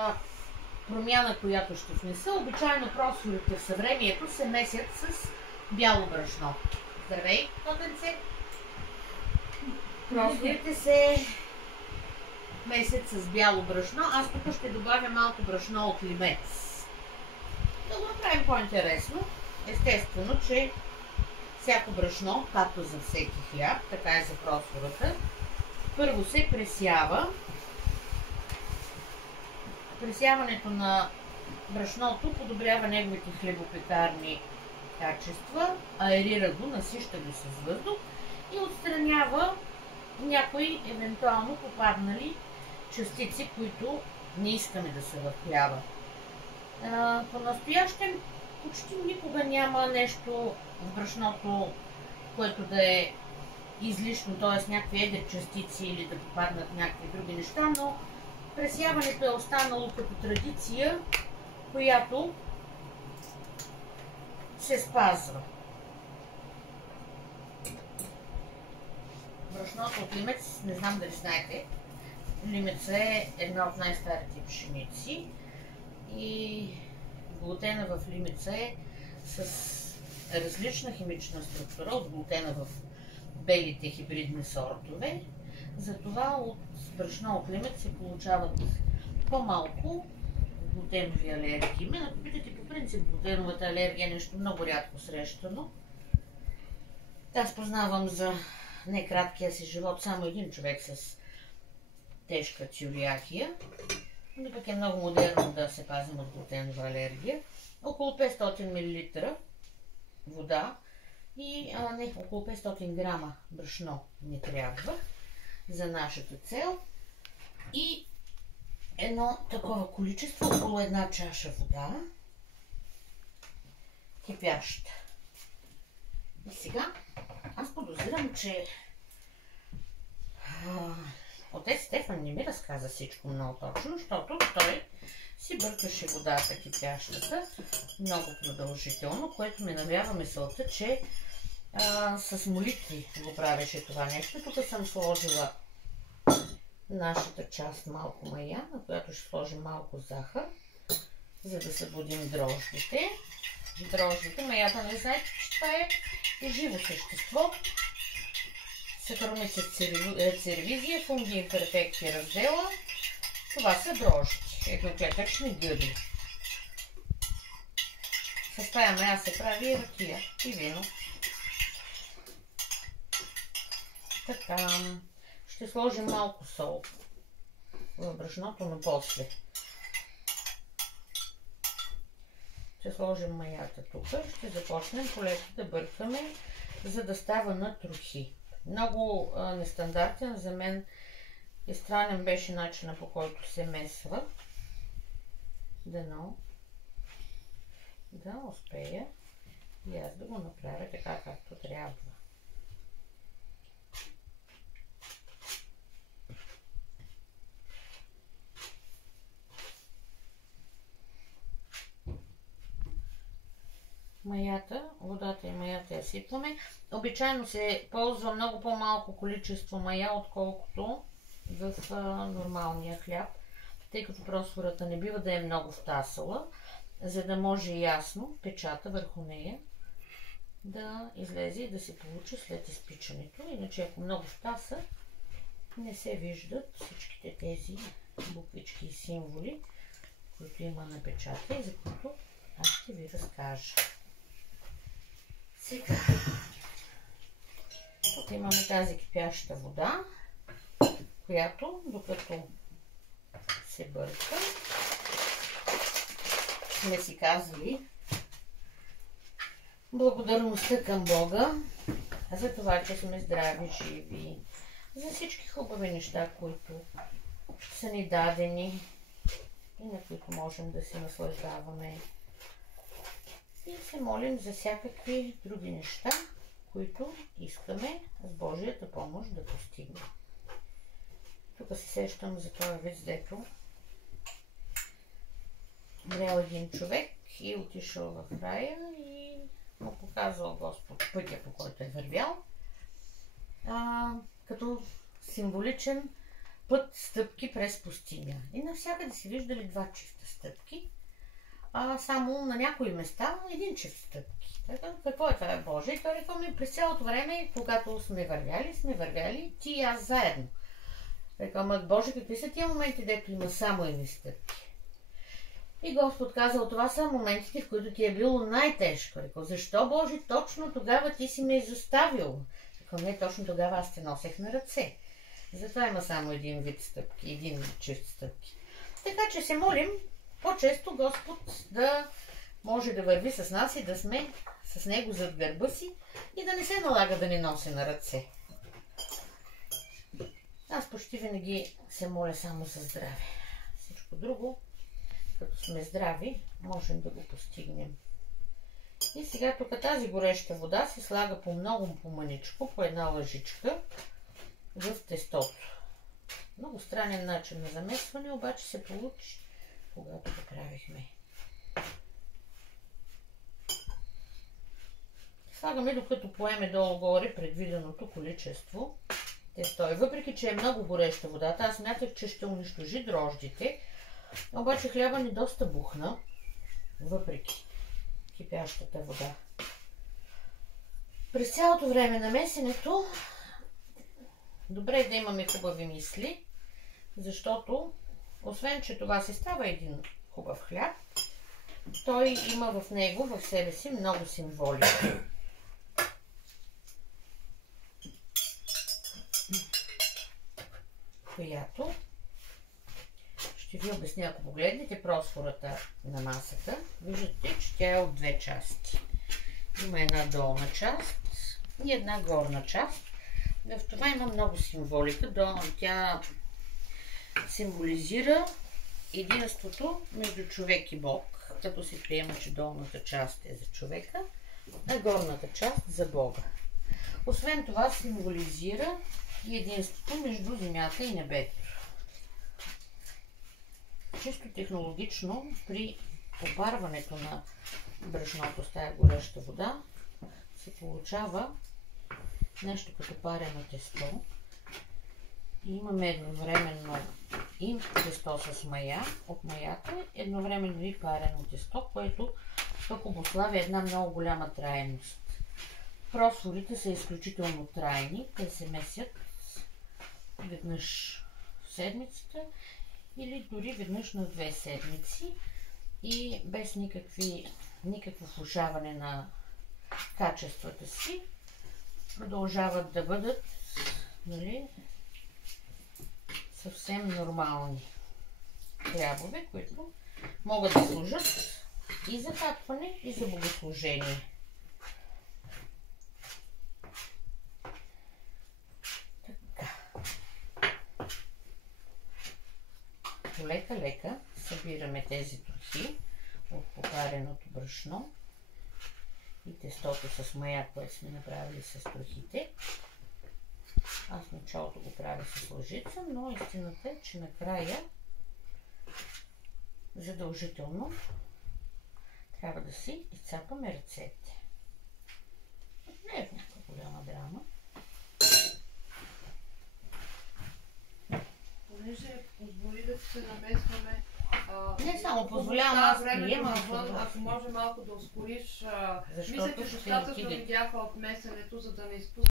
Следващата промяна, която ще внеса, обичайно просфорите в съвремието се месят с бяло брашно. Здравей, котенце! Просфорите се месят с бяло брашно. Аз тук ще добавя малко брашно от лимец. Да го направим по-интересно. Естествено, че всяко брашно, както за всеки хляб, така и за просфората, първо се пресява. Пресяването на брашното подобрява неговите хлебопекарни качества, аерира го, насища го с въздух и отстранява някои евентуално попаднали частици, които не искаме да са в хляба. По-настоящем почти никога няма нещо в брашното, което да е излишно, т.е. някакви едри частици или да попаднат някакви други неща, но пресяването е останало като традиция, която се спазва. Брашното от лимец, не знам дали знаете, лимеца е една от най-старите пшеници и глутена в лимеца е с различна химична структура от глутена в белите хибридни сортове. Затова от брашно от лимец се получават по-малко глутенови алергии. Ако питате по принцип, глутеновата алергия е нещо много рядко срещано. Аз познавам за некраткия си живот само един човек с тежка целиакия, но пък е много модерно да се пазим от глутенова алергия. Около 500 мл вода и около 500 грама брашно ни трябва за нашата цел и едно такова количество, около една чаша вода, кипяща. И сега аз подозирам, че отец Стефан не ми разказа всичко много точно, защото той си бъркаше водата кипящата много продължително, което ме навява мисълта, че с молитви го правеше това нещо. Тук съм сложила нашата част малко мая, на която ще сложим малко захар, за да събудим дрождите. Дрождите, маята не знаете, че това е живо същество. Сакаромицет церевизия, фунги имперфекти раздела. Това са дрожди, едноклетъчни гъби. С тая мая се прави и ракия, и вино. Така, ще сложим малко сол в брашното, но после. Ще сложим маята тук, ще започнем полека да бъркаме, за да става на трохи. Много нестандартен, за мен и странен беше начинът, по който се месва. Дано да успея и аз да го направя така, както трябва. Маята, водата и маята я сипваме. Обичайно се ползва много по-малко количество мая, отколкото в нормалния хляб, тъй като просфората не бива да е много втасала, за да може ясно печата върху нея да излезе и да се получи след изпичането. Иначе ако много втаса, не се виждат всичките тези буквички и символи, които има на печата и за които аз ще ви разкажа. Сега, тук имаме тази кипяща вода, която докато се бърка, сме си казали благодарността към Бога за това, че сме здрави, живи, за всички хубави неща, които са ни дадени и на които можем да се наслаждаваме. И се молим за всякакви други неща, които искаме с Божията помощ да постигнем. Тук се сещам за този вид, дето умрял един човек и отишъл в рая и му показал Господ пътя, по който е вървял, като символичен път стъпки през пустиня. И навсякъде си виждали 2 чифта стъпки, а само на някои места 1 чифт стъпки. Така, какво е това, Боже? И той рекал ми, през цялото време, когато сме вървяли, ти и аз заедно. Рекал, ама Боже, какви са тия моменти, дето има само 1 стъпки? И Господ казал, това са моментите, в които ти е било най-тежко. Рекал, защо, Боже, точно тогава ти си ме изоставил? Рекал, не, точно тогава аз те носех на ръце. Затова има само 1 вид стъпки, 1 чифт стъпки. Така че се молим по-често Господ да може да върви с нас и да сме с Него зад гърба си и да не се налага да ни носи на ръце. Аз почти винаги се моля само за здраве. Всичко друго, като сме здрави, можем да го постигнем. И сега тук тази гореща вода се слага по мъничко, по 1 лъжичка в тестото. Много странен начин на замесване, обаче се получи, когато го правихме. Слагаме докато поеме долу-горе предвиденото количество тесто. И въпреки, че е много гореща водата, аз смятах, че ще унищожи дрождите, обаче хляба ни доста бухна, въпреки кипящата вода. През цялото време на месенето добре е да имаме хубави мисли, защото освен, че това се става един хубав хляб, той има в него, в себе си, много символи. Която ще ви обясня, ако погледнете просфората на масата, виждате, че тя е от 2 части. Има 1 долна част и 1 горна част. В това има много символика. Тя символизира единството между човек и Бог, като се приема, че долната част е за човека, а горната част за Бога. Освен това символизира и единството между земята и небето. Чисто технологично при опарването на брашното с тая гореща вода се получава нещо като парено тесто. И имаме едновременно и тесто с мая от маята, едновременно и парено тесто, което пък обуславя една много голяма трайност. Просфорите са изключително трайни, те се месят веднъж в седмицата или дори веднъж на 2 седмици и без никакво влошаване на качествата си продължават да бъдат, нали, съвсем нормални хлябове, които могат да служат и за хапване, и за богослужение. Лека събираме тези трохи от попареното брашно и тестото с мая, което сме направили с трохите. Аз в началото го правя с лъжица, но истината е, че накрая задължително трябва да си изцапаме ръцете. Не е в някаква голяма драма. Понеже позволи да се намесваме. Не само позволявам, аз приемам. Ако може малко да ускориш, мисля, че достатъчно видяха от месенето, за да не изпускаме.